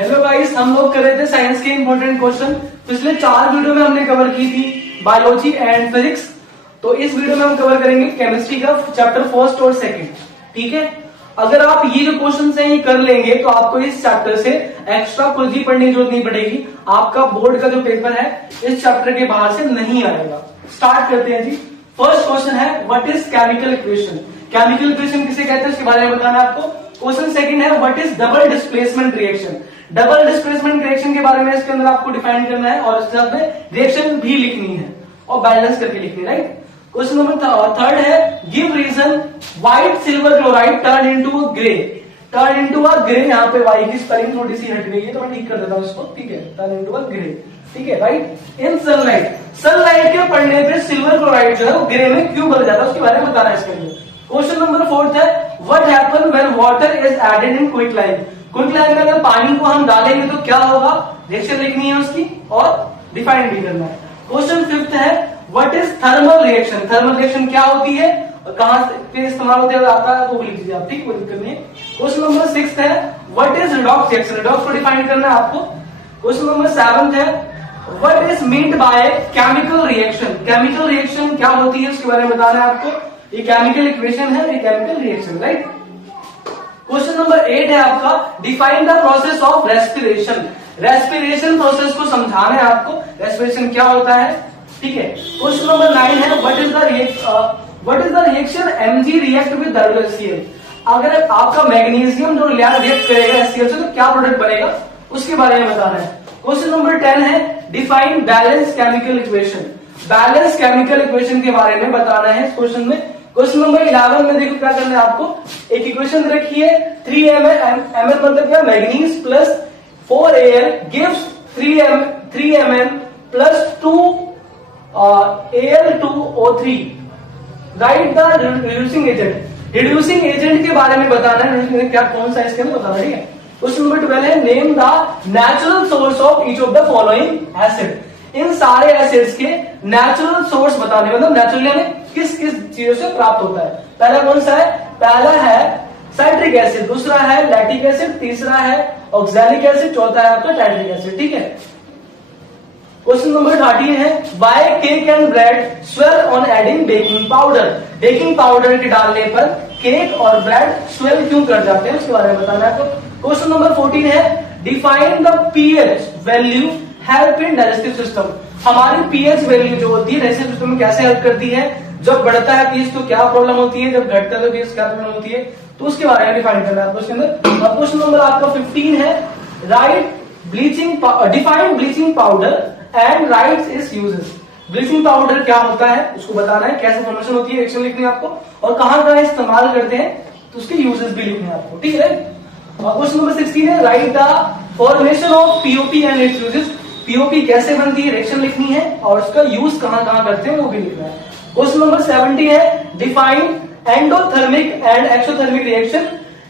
Hello guys, हम लोग कर रहे थे साइंस के इंपॉर्टेंट क्वेश्चन। पिछले 4 वीडियो में हमने कवर की थी बायोलॉजी एंड फिजिक्स। तो इस वीडियो में हम कवर करेंगे केमिस्ट्री का चैप्टर फर्स्ट और सेकंड। ठीक है, अगर आप ये जो क्वेश्चन है ये कर लेंगे तो आपको इस चैप्टर से एक्स्ट्रा कुछ भी पढ़ने की जरूरत नहीं पड़ेगी। आपका बोर्ड का जो पेपर है इस चैप्टर के बाहर से नहीं आएगा। स्टार्ट करते हैं जी। फर्स्ट क्वेश्चन है what is chemical equation. Chemical equation किसे कहते हैं उसके बारे में बताना है आपको। क्वेश्चन सेकंड है what is double displacement reaction. Double displacement reaction के बारे में इसके अंदर आपको डिफाइन करना है और इसके साथ में रिएक्शन भी लिखनी है और बैलेंस करके लिखनी है, राइट। क्वेश्चन नंबर थर्ड है give reason white silver chloride turn into a grey. Turn into a grey, यहाँ पे वाई की स्पेलिंग थोड़ी सी हट गई है तो मैं ठीक कर देता हूँ इसको। ठीक है, टर्न इनटू अ ग्रे। ठीक है, राइट। इन सनलाइट, सनलाइट के पड़ने पे सिल्वर क्लोराइड जो है वो ग्रे में क्यों बदल जाता है उसके बारे में बताना है इसके अंदर। क्वेश्चन नंबर फोर्थ है what happen when water is added in quicklime. Quicklime में अगर पानी को हम डालेंगे तो क्या होगा, रिएक्शन लिखनी है उसकी और डिफाइन भी करना है। क्वेश्चन फिफ्थ है what is thermal reaction. Thermal reaction क्या होती है और कहां पे इस्तेमाल होते आता है वो लिख दीजिए आप। ठीक, कोई दिक्कत नहीं है। क्वेश्चन नंबर 6 है what is redox reaction. Redox को डिफाइन करना है आपको। क्वेश्चन नंबर 7 है what is meant by chemical reaction. Chemical reaction क्या होती है उसके बारे में बताना है आपको। ये केमिकल इक्वेशन है, ये chemical reaction, right. Question number 8 है आपका define the process of respiration. Respiration process को समझाना है आपको, रेस्पिरेशन क्या होता है। ठीक है। क्वेश्चन नंबर 9 है what is the reaction Mg react with HCl। अगर आपका मैग्नीशियम जो रिएक्ट करेगा HCl से तो क्या प्रोडक्ट बनेगा उसके बारे में बताना है। क्वेश्चन नंबर 10 है define balance chemical equation. Balance chemical equation के बारे में बताना है इस क्वेश्चन में। क्वेश्चन नंबर 11 में देखो क्या करना है आपको। एक इक्वेशन रखी है 3Mn मतलब क्या, manganese plus 4Al gives 3Mn plus 2Al2O3। Right the reducing agent. Reducing agent के बारे में बताना है, क्या कौन सा इसके अंदर बताना है। ठीक है। क्वेश्चन नंबर 12 है name the natural source of each of the following acid. इन सारे एसिड्स के नेचुरल सोर्स बताने, मतलब नेचुरली हमें किस किस चीजों से प्राप्त होता है। पहला कौन सा है, पहला है साइट्रिक एसिड, दूसरा है लैक्टिक एसिड, तीसरा है ऑक्सैलिक एसिड, चौथा है आपका टाइट्रिक एसिड। ठीक है। क्वेश्चन नंबर 13 है why cake and bread swell on adding baking powder. Baking powder के डालने पर केक और ब्रेड स्वेल क्यों कर जाते हैं उसके बारे में बताना है। तो क्वेश्चन नंबर 14 है define the pH value help in digestive system. हमारी पीएच वैल्यू जो होती है डाइजेस्टिव सिस्टम में कैसे हेल्प करती है। जब बढ़ता है पीएच तो क्या प्रॉब्लम होती है, जब घटता है तो पीएच क्या प्रॉब्लम होती है, तो उसके बारे में डिफाइन करना है उसके अंदर। और क्वेश्चन नंबर आपका 15 है right bleaching, define bleaching powder and rights it's uses. Bleaching powder क्या होता है उसको बताना है, कैसे फॉर्मेशन होती है, रिएक्शन लिखनी है आपको और कहां कहां इस्तेमाल करते हैं तो उसके यूजेस भी लिखने हैं आपको। ठीक है। और क्वेश्चन नंबर 16 है right the formation of POP and it's uses. POP कैसे बनती है, रिएक्शन लिखनी है और उसका यूज कहां कहां करते हैं वो भी लिखना है। क्वेश्चन नंबर 70 है define endothermic and exothermic reaction.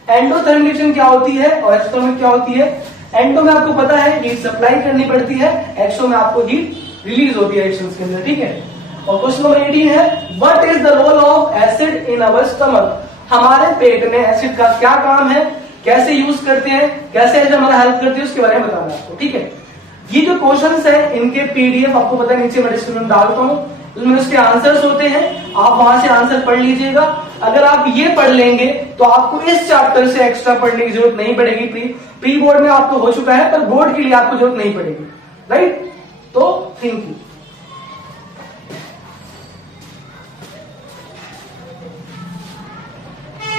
Endothermic reaction क्या होती है और एक्सोथर्मिक क्या होती है। एंडो में आपको पता है हीट सप्लाई करनी पड़ती है, एक्सो में आपको हीट रिलीज होती है रिएक्शंस के अंदर। ठीक है। और क्वेश्चन नंबर 18 है what is the role of acid in our stomach. हमारे पेट में एसिड का क्या काम है, कैसे यूज करते हैं, कैसे एसिड हमारा हेल्प करती है उसके बारे में बताना है आपको। ठीक है। ये जो क्वेश्चंस है इनके पीडीएफ आपको पता है नीचे मैं डिस्क्रिप्शन में डालता हूं, उसमें उसके आंसर्स होते हैं, आप वहां से आंसर पढ़ लीजिएगा। अगर आप ये पढ़ लेंगे तो आपको इस चैप्टर से एक्स्ट्रा पढ़ने की जरूरत नहीं पड़ेगी। प्री बोर्ड में आपको हो चुका है पर बोर्ड के लिए आपको जरूरत नहीं पड़ेगी, राइट। तो थैंक यू।